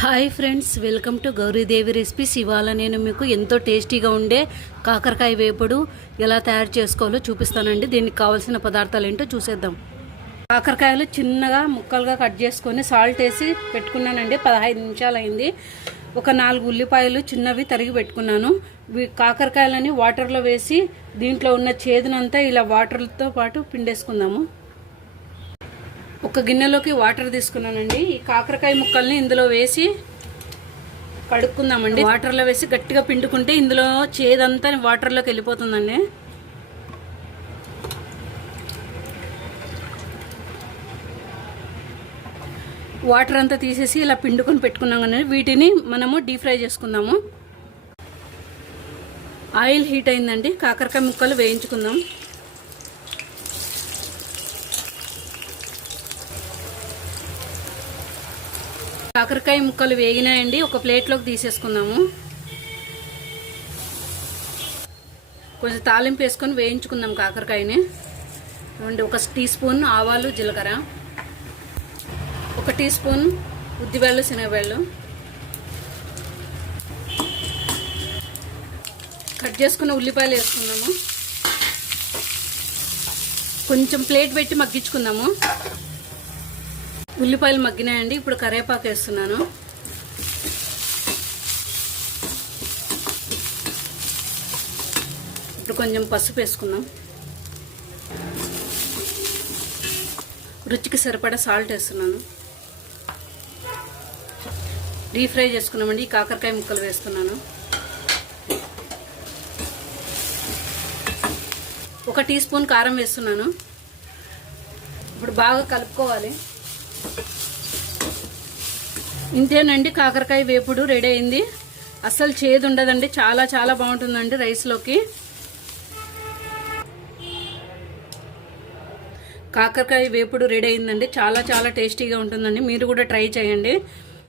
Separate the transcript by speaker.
Speaker 1: Hi friends welcome to Gauri Devi recipes. ఇవాళ నేను మీకు ఎంతో టేస్టీగా ఉండే కాకరకాయ వేపుడు ఎలా తయారు చేసుకోవాలో చూపిస్తానండి. దీనికి కావాల్సిన పదార్థాలు ఏంటో చూసేద్దాం. కాకరకాయలు చిన్నగా ముక్కలుగా కట్ చేసుకొని సాల్ట్ వేసి పెట్టుకున్నానండి. పదహైదు నిమిషాలు అయింది. ఒక నాలుగు ఉల్లిపాయలు చిన్నవి తరిగి పెట్టుకున్నాను. వీ- కాకరకాయలని వాటర్లో వేసి దీంట్లో ఉన్న చేదునంతా ఇలా వాటర్తో పాటు పిండేసుకుందాము. ఒక గిన్నెలోకి వాటర్ తీసుకున్నానండి. ఈ కాకరకాయ ముక్కల్ని ఇందులో వేసి కడుక్కుందామండి. వాటర్లో వేసి గట్టిగా పిండుకుంటే ఇందులో చేదంతా వాటర్లోకి వెళ్ళిపోతుందండి. వాటర్ అంతా తీసేసి ఇలా పిండుకొని పెట్టుకున్నాం కానీ వీటిని మనము డీప్ ఫ్రై చేసుకుందాము. ఆయిల్ హీట్ అయిందండి. కాకరకాయ ముక్కలు వేయించుకుందాం. కాకరకాయ ముక్కలు వేగినాయండి. ఒక ప్లేట్లోకి తీసేసుకుందాము. కొంచెం తాలింపు వేసుకొని వేయించుకుందాం కాకరకాయని. చూడండి ఒక టీ స్పూన్ ఆవాలు జీలకర్ర. ఒక టీ స్పూన్ ఉద్దిబెళ్ళు శనగబెళ్ళు కట్ చేసుకున్న ఉల్లిపాయలు వేసుకుందాము. కొంచెం ప్లేట్ పెట్టి మగ్గించుకుందాము. ఉల్లిపాయలు మగ్గినాయండి. ఇప్పుడు కరివేపాకు వేస్తున్నాను. ఇప్పుడు కొంచెం పసుపు వేసుకుందాం. రుచికి సరిపడా సాల్ట్ వేస్తున్నాను. డీప్ ఫ్రై చేసుకున్నామండి. కాకరకాయ ముక్కలు వేస్తున్నాను. ఒక టీ స్పూన్ కారం వేస్తున్నాను. ఇప్పుడు బాగా కలుపుకోవాలి. ఇంతేనండి కాకరకాయ వేపుడు రెడీ అయింది. అస్సలు చేదు ఉండదండి చాలా చాలా బాగుంటుందండి రైస్లోకి. కాకరకాయ వేపుడు రెడీ అయిందండి చాలా చాలా టేస్టీగా ఉంటుందండి. మీరు కూడా ట్రై చేయండి.